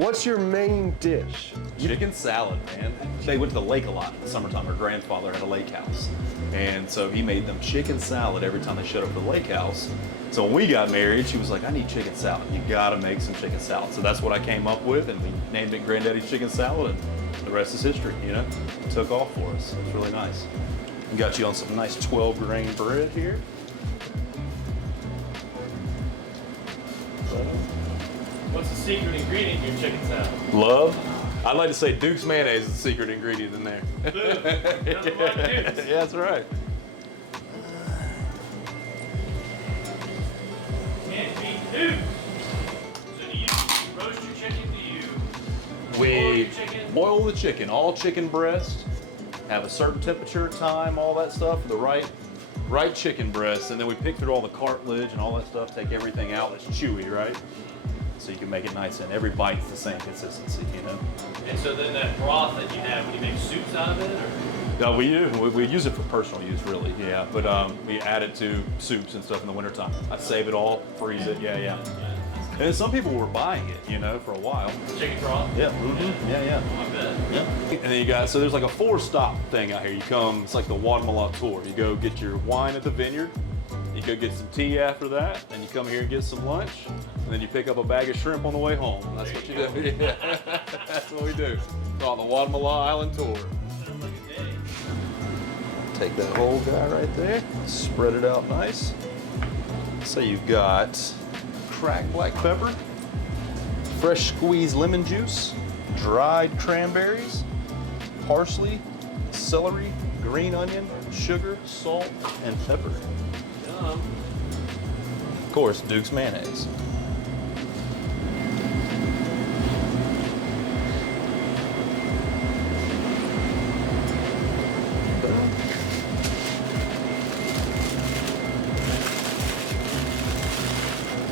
What's your main dish? Chicken salad, man. They went to the lake a lot in the summertime. Her grandfather had a lake house. And so he made them chicken salad every time they showed up to the lake house. So when we got married, she was like, I need chicken salad. You gotta make some chicken salad. So that's what I came up with, and we named it Granddaddy Chicken Salad, and the rest is history, you know? It took off for us. It was really nice. We got you on some nice 12-grain bread here. What's the secret ingredient in your chicken salad? Love. I'd like to say Duke's mayonnaise is the secret ingredient in there. Yeah, that's right. Can't beat Duke. So do you roast your chicken? Do you boil We your chicken? boil the chicken, all chicken breast, have a certain temperature, time, all that stuff, the right chicken breast, and then we pick through all the cartilage and all that stuff, take everything out that's chewy, right? So you can make it nice, and every bite's the same consistency, you know? And so then that broth that you have, when you make soups out of it, or? No, we do. We use it for personal use, really, yeah. But we add it to soups and stuff in the wintertime. I save it all, freeze it, yeah. And then some people were buying it, you know, for a while. Chicken broth? Yeah, yeah. Oh, I bet. Yeah. And then you got, so there's like a 4-stop thing out here. You come, it's like the Wadmalaw tour. You go get your wine at the vineyard, you go get some tea after that, then you come here and get some lunch, and then you pick up a bag of shrimp on the way home. That's what you do. Yeah. That's what we do. It's called the Wadmalaw Island tour. Sounds like a day. Take that whole guy right there, spread it out nice. So you've got cracked black pepper, fresh squeezed lemon juice, dried cranberries, parsley, celery, green onion, sugar, salt, and pepper. Yum. Of course, Duke's mayonnaise.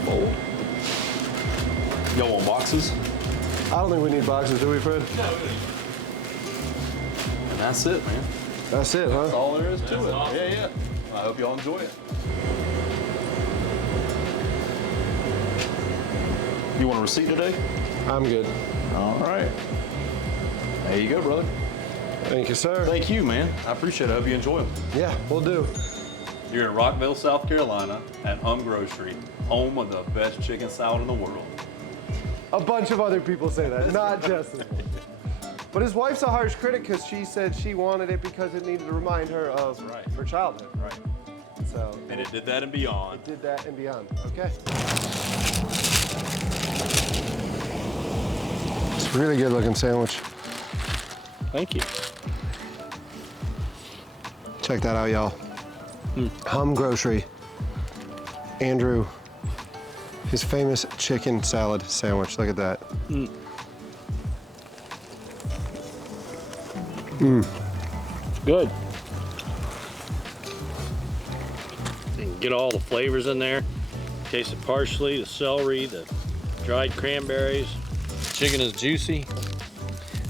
Bowl. Y'all want boxes? I don't think we need boxes, do we, Fred? And that's it, man. That's it, That's huh? all there is to That's it. awesome. Yeah. I hope y'all enjoy it. You want a receipt today? I'm good. All right. There you go, brother. Thank you, sir. Thank you, man. I appreciate it. I hope you enjoy them. Yeah, we'll do. You're in Rockville, South Carolina at Grocery, home of the best chicken salad in the world. A bunch of other people say that, not just his wife. But his wife's a harsh critic because she said she wanted it because it needed to remind her of right. her childhood. Right. So And it did that and beyond. did that and beyond. Okay. It's a really good looking sandwich. Thank you. Check that out, y'all. Grocery. Andrew, his famous chicken salad sandwich. Look at that. Good. You can get all the flavors in there. Taste the parsley, the celery, the dried cranberries. Chicken is juicy.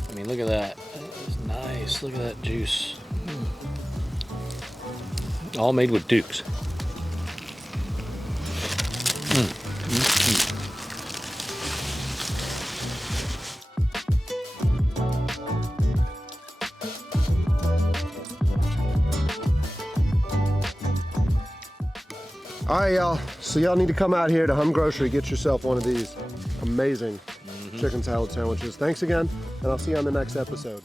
I mean, look at that. It's nice. Look at that juice. All made with Dukes. All right, y'all. So y'all need to come out here to Grocery, get yourself one of these amazing chicken salad sandwiches. Thanks again, and I'll see you on the next episode.